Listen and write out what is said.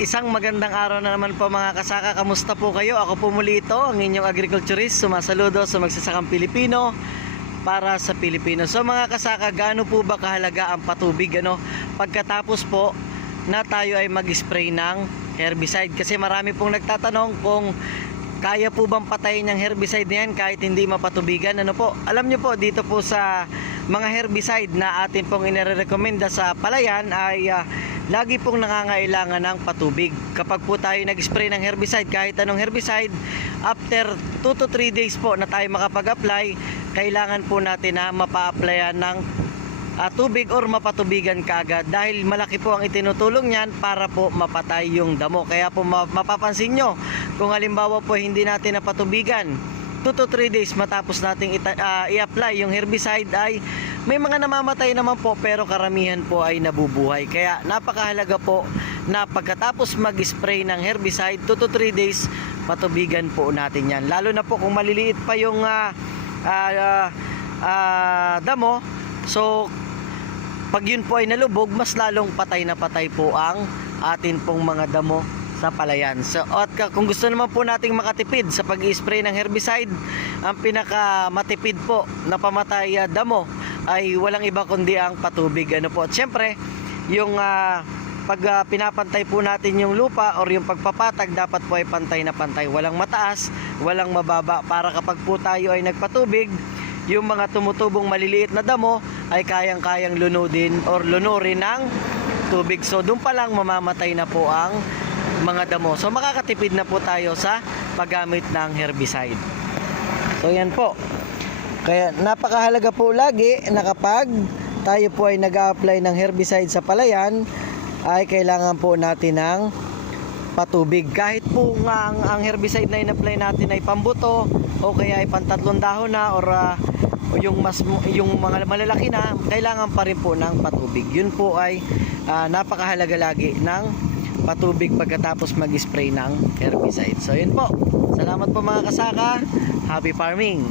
Isang magandang araw na naman po mga kasaka. Kamusta po kayo? Ako po muli ito, ang inyong agriculturist. Sumasaludo sa magsasakang Pilipino para sa Pilipino. So mga kasaka, gaano po ba kahalaga ang patubig pagkatapos po na tayo ay mag-spray ng herbicide? Kasi marami pong nagtatanong kung kaya po bang patayin ng herbicide na yan kahit hindi mapatubigan. Alam nyo po, dito po sa mga herbicide na atin pong inirekomenda sa palayan ay lagi pong nangangailangan ng patubig. Kapag po tayo nag-spray ng herbicide, kahit anong herbicide, after 2 to 3 days po na tayo makapag-apply, kailangan po natin na mapa-applyan ng tubig or mapatubigan kaagad, dahil malaki po ang itinutulong niyan para po mapatay yung damo. Kaya po mapapansin nyo, kung halimbawa po hindi natin napatubigan 2 to 3 days matapos nating i-apply yung herbicide, ay may mga namamatay naman po, pero karamihan po ay nabubuhay. Kaya napakahalaga po na pagkatapos mag-spray ng herbicide 2 to 3 days, patubigan po natin yan. Lalo na po kung maliliit pa yung damo. So pag yun po ay nalubog, mas lalong patay na patay po ang atin pong mga damo sa palayan. So, at kung gusto naman po nating makatipid sa pag-spray ng herbicide, ang pinaka matipid po na pamatay damo ay walang iba kundi ang patubig. At syempre, yung pag pinapantay po natin yung lupa or yung pagpapatag, dapat po ay pantay na pantay. Walang mataas, walang mababa, para kapag po tayo ay nagpatubig, yung mga tumutubong maliliit na damo ay kayang-kayang lunurin ng tubig. So doon pa lang mamamatay na po ang mga damo. So makakatipid na po tayo sa paggamit ng herbicide. So yan po. Kaya napakahalaga po lagi na kapag tayo po ay nag-a-apply ng herbicide sa palayan, ay kailangan po natin ng patubig. Kahit po nga ang herbicide na in-apply natin ay pambuto o kaya ay pantatlong dahon na, or yung mga malalaki na, kailangan pa rin po ng patubig. Yun po ay napakahalaga lagi ng patubig pagkatapos mag-spray ng herbicide. So yun po. Salamat po mga kasaka. Happy farming!